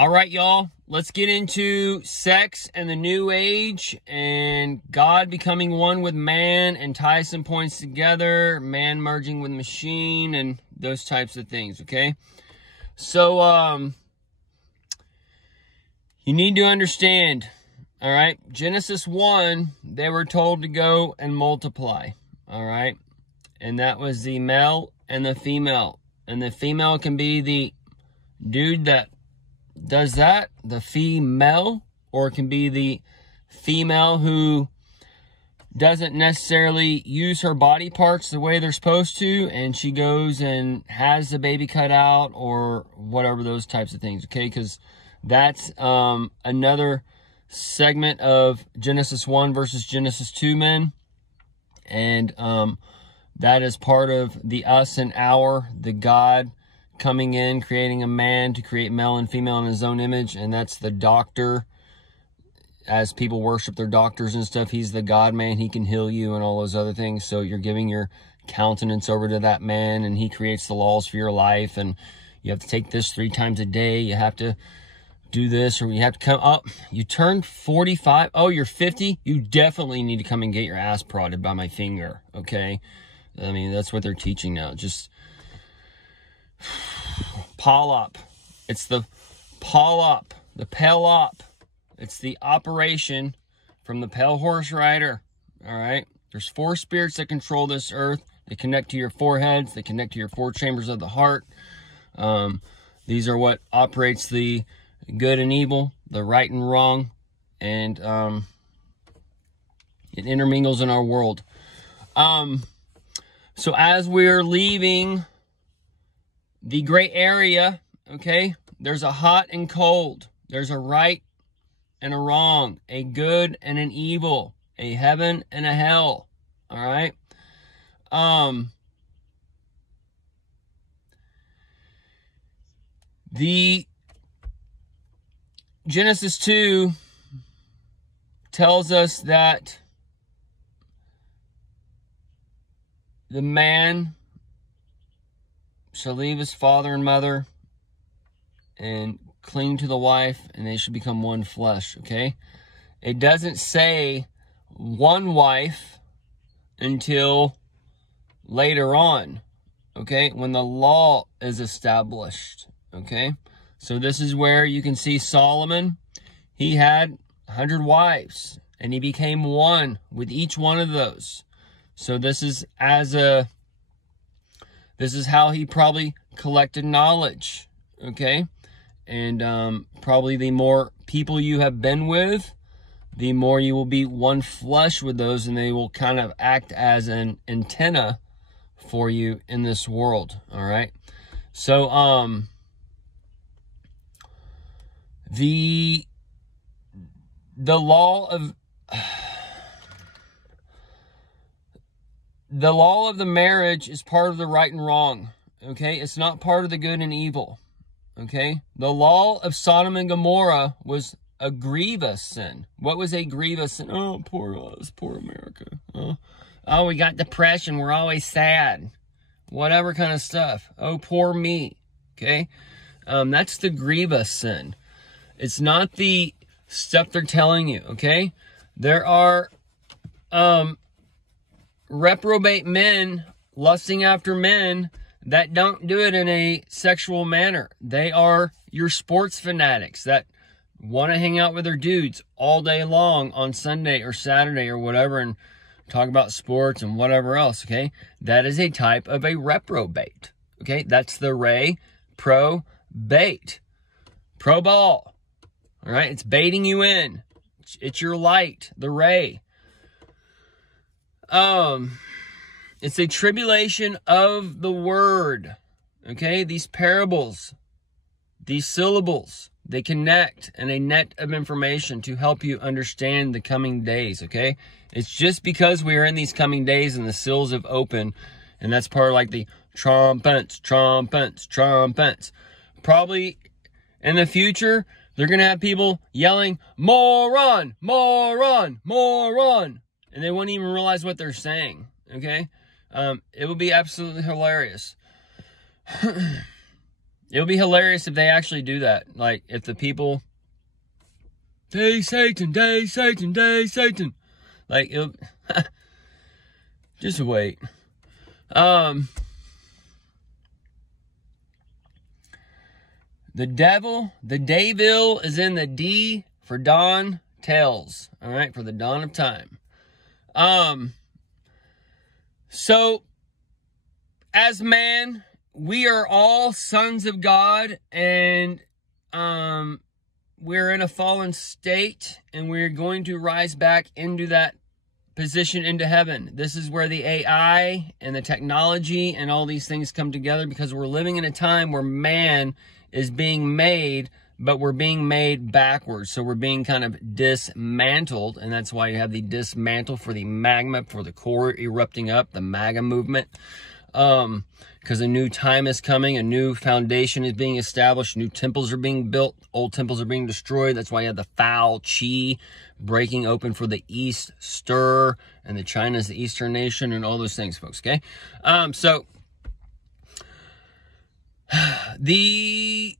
All right, y'all, let's get into sex and the new age and God becoming one with man and tie some points together, man merging with machine and those types of things, okay? So, you need to understand, all right? Genesis 1, they were told to go and multiply, all right? And that was the male and the female. And the female can be the dude that does that, the female, or it can be the female who doesn't necessarily use her body parts the way they're supposed to, and she goes and has the baby cut out or whatever, those types of things, okay? Because that's another segment of Genesis 1 versus Genesis 2 men, and that is part of the us and our, the God coming in, creating a man to create male and female in his own image, and that's the doctor. As people worship their doctors and stuff, he's the God man. He can heal you and all those other things. So you're giving your countenance over to that man, and he creates the laws for your life, and you have to take this 3 times a day. You have to do this, or you have to come up. You turn 45. Oh, you're 50. You definitely need to come and get your ass prodded by my finger, okay? I mean, that's what they're teaching now. Just pal up. It's the pal up, the pale up. It's the operation from the pale horse rider. All right. There's 4 spirits that control this earth. They connect to your foreheads. They connect to your 4 chambers of the heart. These are what operates the good and evil, the right and wrong, and it intermingles in our world. So as we're leaving the gray area, okay, there's a hot and cold. There's a right and a wrong, a good and an evil, a heaven and a hell. All right. The Genesis 2 tells us that the man shall leave his father and mother and cling to the wife, and they should become one flesh, okay? It doesn't say one wife until later on, okay? When the law is established, okay? So this is where you can see Solomon. He had 100 wives, and he became one with each one of those. So this is how he probably collected knowledge, okay? And probably the more people you have been with, the more you will be one flesh with those, and they will kind of act as an antenna for you in this world, all right? So, the law of the marriage is part of the right and wrong, okay? It's not part of the good and evil, okay? The law of Sodom and Gomorrah was a grievous sin. What was a grievous sin? Oh, poor us, poor America. Oh, we got depression. We're always sad. Whatever kind of stuff. Oh, poor me, okay? That's the grievous sin. It's not the stuff they're telling you, okay? There are reprobate men lusting after men that don't do it in a sexual manner. They are your sports fanatics that want to hang out with their dudes all day long on Sunday or Saturday or whatever and talk about sports and whatever else, okay? That is a type of a reprobate, okay? That's the pro-bait. Pro ball, all right? It's baiting you in. It's your light, the ray. It's a tribulation of the word, okay? These parables, these syllables, they connect in a net of information to help you understand the coming days, okay? It's just because we are in these coming days and the seals have opened, and that's part of like the trumpets, trumpets, trumpets. Probably in the future, they're going to have people yelling, moron, moron, moron. And they won't even realize what they're saying, okay? It would be absolutely hilarious. It'll be hilarious if they actually do that. Like, if the people, day Satan, day Satan, day Satan. Like, it'll, just wait. The devil is in the D for dawn tells. All right, for the dawn of time. So, as man, we are all sons of God, and we're in a fallen state, and we're going to rise back into that position into heaven. This is where the AI and the technology and all these things come together, because we're living in a time where man is being made, but we're being made backwards. So we're being kind of dismantled, and that's why you have the dismantle for the magma, for the core erupting up, the MAGA movement. Because a new time is coming, a new foundation is being established, new temples are being built, old temples are being destroyed. That's why you have the foul chi breaking open for the East stir, and the China's the Eastern nation, and all those things, folks, okay? So, the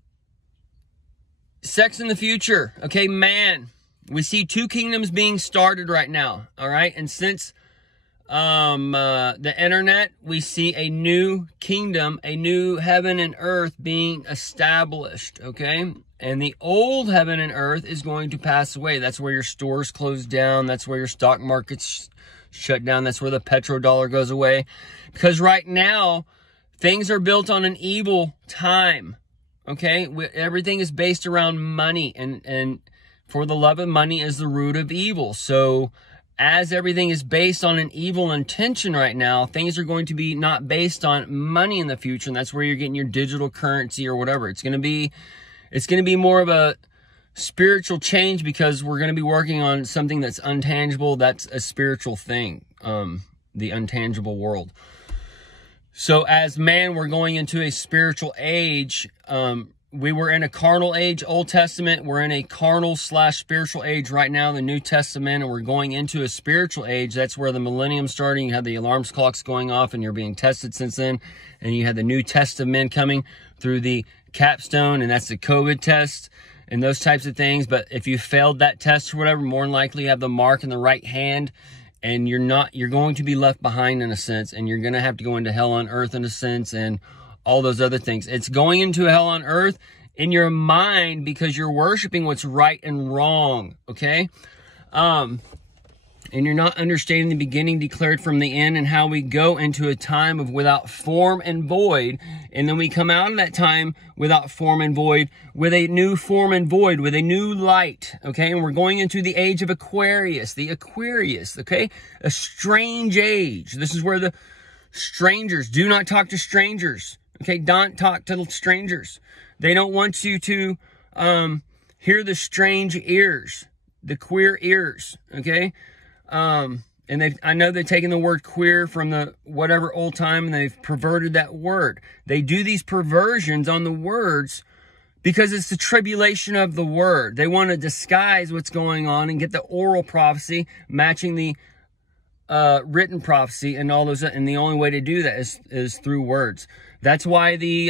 sex in the future, okay, man, we see two kingdoms being started right now, all right? And since the internet, we see a new kingdom, a new heaven and earth being established, okay? And the old heaven and earth is going to pass away. That's where your stores close down. That's where your stock markets shut down. That's where the petrodollar goes away. Because right now, things are built on an evil time, okay? Everything is based around money, and for the love of money is the root of evil. So, as everything is based on an evil intention right now, things are going to be not based on money in the future, and that's where you're getting your digital currency or whatever. It's going to be more of a spiritual change, because we're going to be working on something that's untangible. That's a spiritual thing, the untangible world. So as man, we're going into a spiritual age. We were in a carnal age, Old Testament. We're in a carnal/spiritual age right now, the New Testament, and we're going into a spiritual age. That's where the millennium's starting. You have the alarms clocks going off, and you're being tested since then. And you had the New Testament coming through the capstone, and that's the COVID test and those types of things. But if you failed that test or whatever, more than likely you have the mark in the right hand, and you're going to be left behind in a sense, and you're going to have to go into hell on earth in a sense, and all those other things. It's going into hell on earth in your mind, because you're worshiping what's right and wrong, okay? And you're not understanding the beginning declared from the end, and how we go into a time of without form and void, and then we come out of that time without form and void with a new form and void, with a new light, okay? And we're going into the age of Aquarius, okay? A strange age. This is where the strangers, do not talk to strangers. Okay, don't talk to strangers. They don't want you to hear the strange ears, the queer ears, okay? And I know they've taken the word queer from the whatever old time, and they've perverted that word. They do these perversions on the words because it's the tribulation of the word. They want to disguise what's going on and get the oral prophecy matching the written prophecy and all those, and the only way to do that is through words. That's why the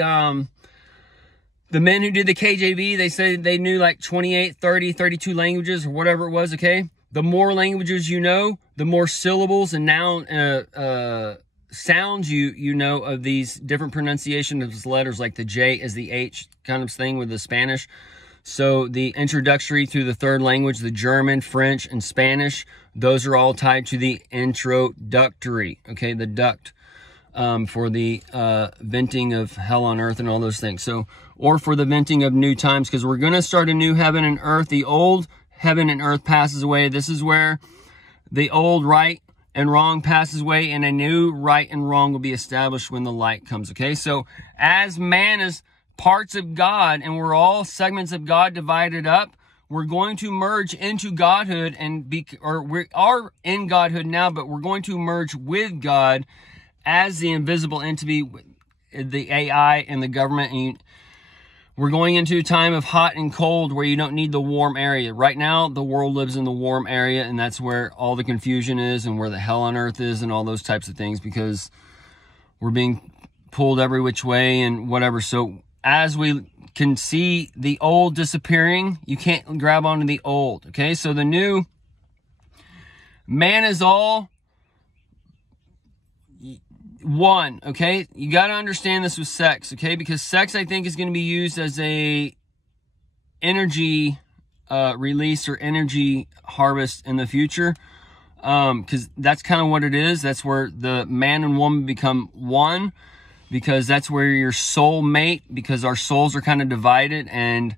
men who did the KJV, they said they knew like 28, 30, 32 languages or whatever it was, okay? The more languages you know, the more syllables and sounds you know of these different pronunciations of letters, like the J is the H kind of thing with the Spanish. So the introductory through the third language, the German, French, and Spanish, those are all tied to the introductory, okay? The duct. For the venting of hell on earth and all those things. So, or for the venting of new times, because we're going to start a new heaven and earth. The old heaven and earth passes away. This is where the old right and wrong passes away, and a new right and wrong will be established when the light comes, okay? So, as man is parts of God, and we're all segments of God divided up, we're going to merge into Godhood, or we are in Godhood now, but we're going to merge with God as the invisible entity, the AI and the government. And we're going into a time of hot and cold where you don't need the warm area. Right now, the world lives in the warm area, and that's where all the confusion is, and where the hell on earth is, and all those types of things, because we're being pulled every which way and whatever. So as we can see the old disappearing, you can't grab onto the old, okay? So the new man is all one, okay? You got to understand this with sex, okay? Because sex, I think, is going to be used as a energy release or energy harvest in the future, because that's kind of what it is. That's where the man and woman become one, because that's where your soul mate, because our souls are kind of divided, and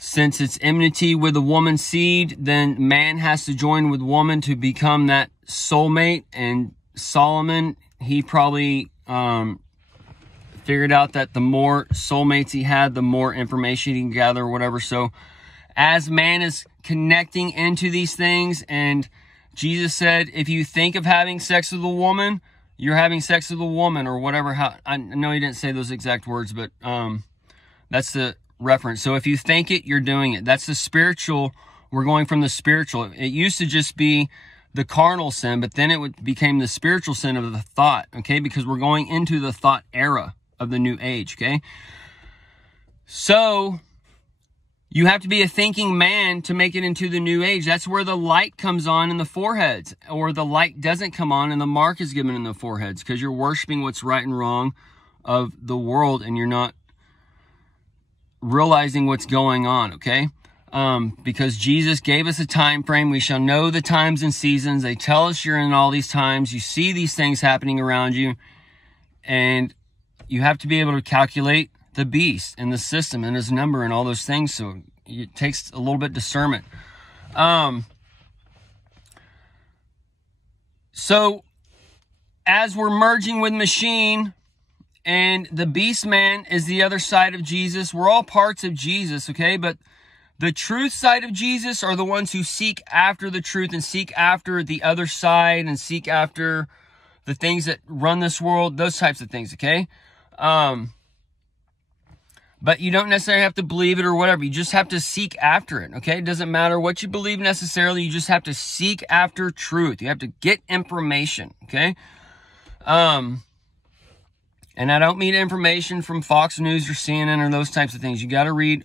since it's enmity with the woman's seed, then man has to join with woman to become that soulmate. And Solomon, he probably figured out that the more soulmates he had, the more information he can gather or whatever. So as man is connecting into these things, and Jesus said, if you think of having sex with a woman, you're having sex with a woman, or whatever. How, I know he didn't say those exact words, but that's the reference. So if you think it, you're doing it. That's the spiritual. We're going from the spiritual. It used to just be the carnal sin, but then it became the spiritual sin of the thought, okay? Because we're going into the thought era of the new age, okay? So you have to be a thinking man to make it into the new age. That's where the light comes on in the foreheads, or the light doesn't come on and the mark is given in the foreheads, because you're worshiping what's right and wrong of the world, and you're not realizing what's going on, okay? Because Jesus gave us a time frame. We shall know the times and seasons. They tell us you're in all these times. You see these things happening around you, and you have to be able to calculate the beast and the system and his number and all those things. So it takes a little bit of discernment. So as we're merging with machine, and the beast man is the other side of Jesus, we're all parts of Jesus, okay? But the truth side of Jesus are the ones who seek after the truth and seek after the other side and seek after the things that run this world, those types of things, okay? But you don't necessarily have to believe it or whatever. You just have to seek after it, okay? It doesn't matter what you believe necessarily. You just have to seek after truth. You have to get information, okay? And I don't mean information from Fox News or CNN or those types of things. You got to read.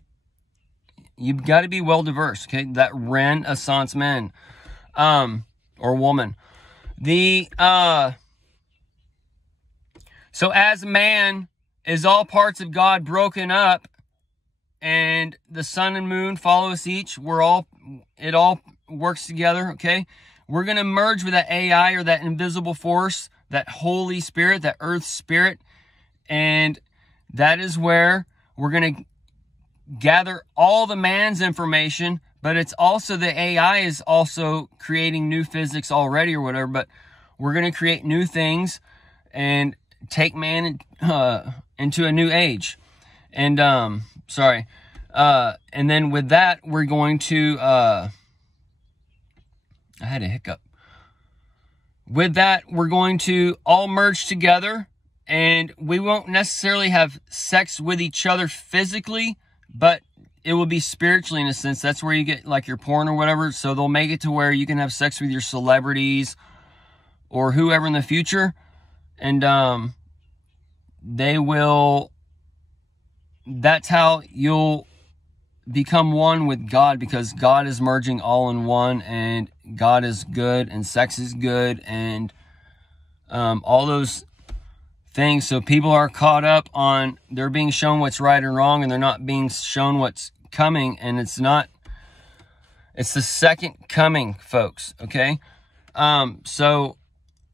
You've got to be well diverse, okay? That Renaissance man, or woman. So as man is all parts of God broken up, and the sun and moon follow us each, it all works together, okay? We're going to merge with that AI, or that invisible force, that Holy Spirit, that Earth Spirit, and that is where we're going to gather all the man's information. But it's also, the AI is also creating new physics already or whatever, but we're going to create new things and take man into a new age. And and then with that, we're going to I had a hiccup. With that, we're going to all merge together, and we won't necessarily have sex with each other physically, but it will be spiritually in a sense. That's where you get like your porn or whatever. So they'll make it to where you can have sex with your celebrities or whoever in the future. And that's how you'll become one with God, because God is merging all in one, and God is good, and sex is good, and all those things. So people are caught up on, they're being shown what's right and wrong, and they're not being shown what's coming. And it's the second coming, folks, okay? So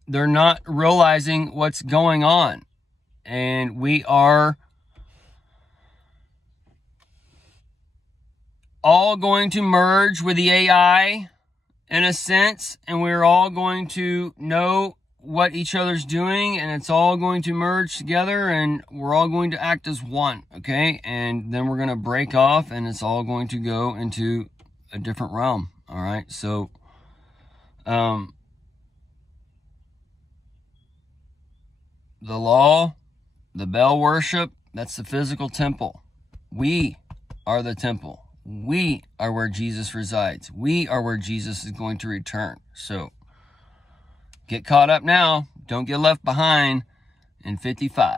they're not realizing what's going on, and we are all going to merge with the AI in a sense, and we're all going to know what each other's doing, and it's all going to merge together, and we're all going to act as one, okay? And then we're going to break off, and it's all going to go into a different realm, all right? So the law, the Baal worship, that's the physical temple. We are the temple. We are where Jesus resides. We are where Jesus is going to return. So get caught up now. Don't get left behind in 55.